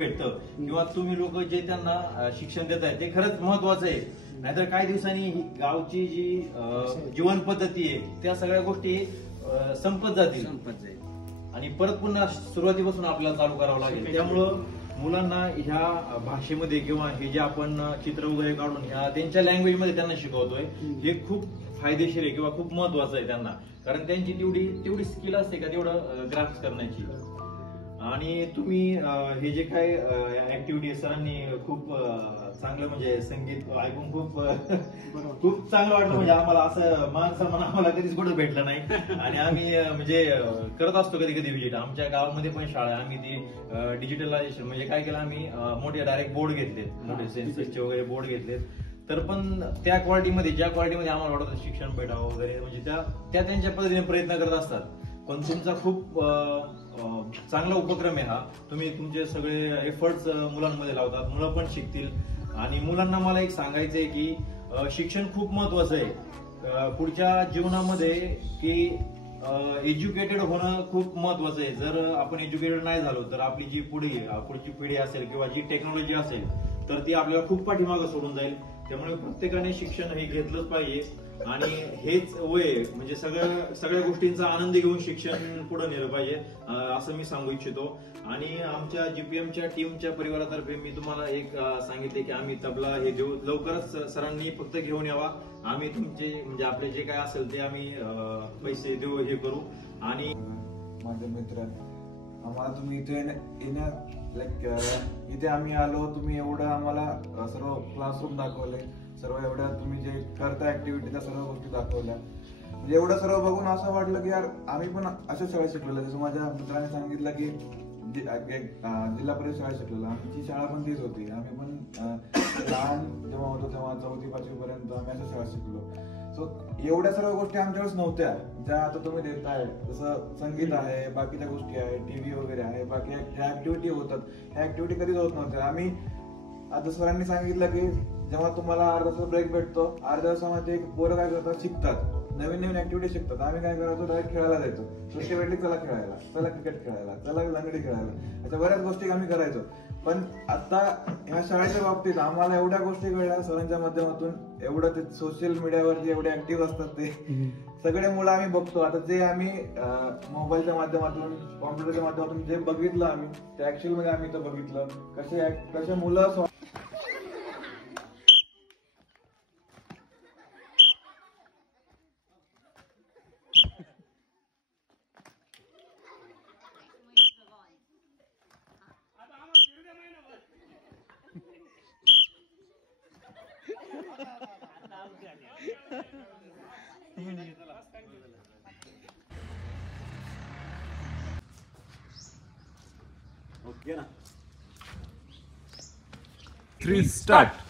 भेटतं किंवा तुम्ही लोक जे त्यांना शिक्षण देत आहे ते खरंच महत्वाचं आहे. नाहीतर काही दिवसांनी गावची जी जीवन पद्धती आहे त्या सगळ्या गोष्टी संपत जातील आणि परत पुन्हा सुरुवातीपासून आपल्याला चालू करावं लागेल. त्यामुळं मुलांना ह्या भाषेमध्ये किंवा हे जे आपण चित्र वगैरे काढून ह्या त्यांच्या लँग्वेजमध्ये त्यांना शिकवतोय हे खूप फायदेशीर आहे किंवा खूप महत्वाचं आहे त्यांना, कारण त्यांची तेवढी स्किल असते का तेवढं ग्राफ्स करण्याची. आणि तुम्ही हे जे काय ऍक्टिव्हिटी सरांनी खूप चांगलं म्हणजे संगीत ऐकून खूप चांगलं वाटलं. म्हणजे आम्हाला असं मान सन्मान आम्हाला कधीच कुठं भेटलं नाही आणि आम्ही म्हणजे करत असतो कधी कधी विजिट. आमच्या गावामध्ये पण शाळा आम्ही ती डिजिटलायझेशन म्हणजे काय केलं आम्ही मोठे डायरेक्ट बोर्ड घेतलेत, मोठे सेन्ससचे वगैरे बोर्ड घेतलेत. तर पण त्या क्वालिटीमध्ये ज्या क्वालिटीमध्ये आम्हाला वाटतं शिक्षण भेटावं वगैरे म्हणजे त्या त्यांच्या पद्धतीने प्रयत्न करत असतात. पण तुमचा खूप चांगला उपक्रम आहे हा. तुम्ही तुमचे सगळे एफर्ट्स मुलांमध्ये लावतात, मुलं पण शिकतील. आणि मुलांना मला एक सांगायचंय की शिक्षण खूप महत्वाचं आहे पुढच्या जीवनामध्ये, की एज्युकेटेड होणं खूप महत्वाचं आहे. जर आपण एज्युकेटेड नाही झालो तर आपली जी पुढची पिढी असेल किंवा जी टेक्नॉलॉजी असेल तर ती आपल्याला खूप पाठीमागं सोडून जाईल. त्यामुळे प्रत्येकाने शिक्षण हे घेतलंच पाहिजे आणि हेच वय म्हणजे सगळ्या गोष्टींचा आनंद घेऊन शिक्षण पुढे नेलं पाहिजे असं मी सांगू इच्छितो. आणि आमच्या जीपीएमच्या टीमच्या परिवारातर्फे मी तुम्हाला एक सांगितले की आम्ही तबला हे देऊ, लवकरच सरांनी फक्त घेऊन यावा. आम्ही तुमचे म्हणजे आपले जे काय असेल ते आम्ही पैसे देऊ, हे करू. आणि माझे मित्र आम्हाला तुम्ही इथे इथे आम्ही आलो, तुम्ही एवढं आम्हाला सर्व क्लासरूम दाखवले, सर्व एवढ्या तुम्ही जे करता ऍक्टिव्हिटी त्या सर्व गोष्टी दाखवल्या. म्हणजे एवढं सर्व बघून असं वाटलं की यार आम्ही पण अशाच शाळेत शिकलेलो. जसं माझ्या मित्राने सांगितलं की जिल्हा परिषद शाळेत शिकलेलो, आमची शाळा पण तीच होती. आम्ही पण लहान जेव्हा होतो तेव्हा 4वी-5वी पर्यंत आम्ही अशा शाळेत शिकलो. सो एवढ्या सर्व गोष्टी आमच्यावेळेस नव्हत्या ज्या आता तुम्ही देताय. जसं संगीत आहे, बाकीच्या गोष्टी आहे, टीव्ही वगैरे आहे, बाकी ज्या ऍक्टिव्हिटी होतात ह्या ऍक्टिव्हिटी कधीच होत नव्हत्या. आम्ही आता सरांनी सांगितलं की जेव्हा तुम्हाला अर्धा तास ब्रेक भेटतो, अर्ध्या तासामध्ये पोरं काय करतात, शिकतात, नवीन ऍक्टिव्हिटी शिकतात. आम्ही काय करायचो, डायरेक्ट खेळायला जायचो. सुट्टी भेटली चला खेळायला, चला क्रिकेट खेळायला, चला लंगडी खेळायला, अशा बऱ्याच गोष्टी आम्ही करायचो. पण आता ह्या शाळेच्या बाबतीत आम्हाला एवढ्या गोष्टी कळल्या सरांच्या माध्यमातून. एवढं ते सोशल मीडियावरती एवढे ऍक्टिव्ह असतात ते सगळे मुलं आम्ही बघतो. आता जे आम्ही मोबाईलच्या माध्यमातून, कॉम्प्युटरच्या माध्यमातून जे बघितलं आम्ही ते ऍक्च्युअल मध्ये आम्ही तर बघितलं कसे मुलं ओके ना. 3 स्टार्ट.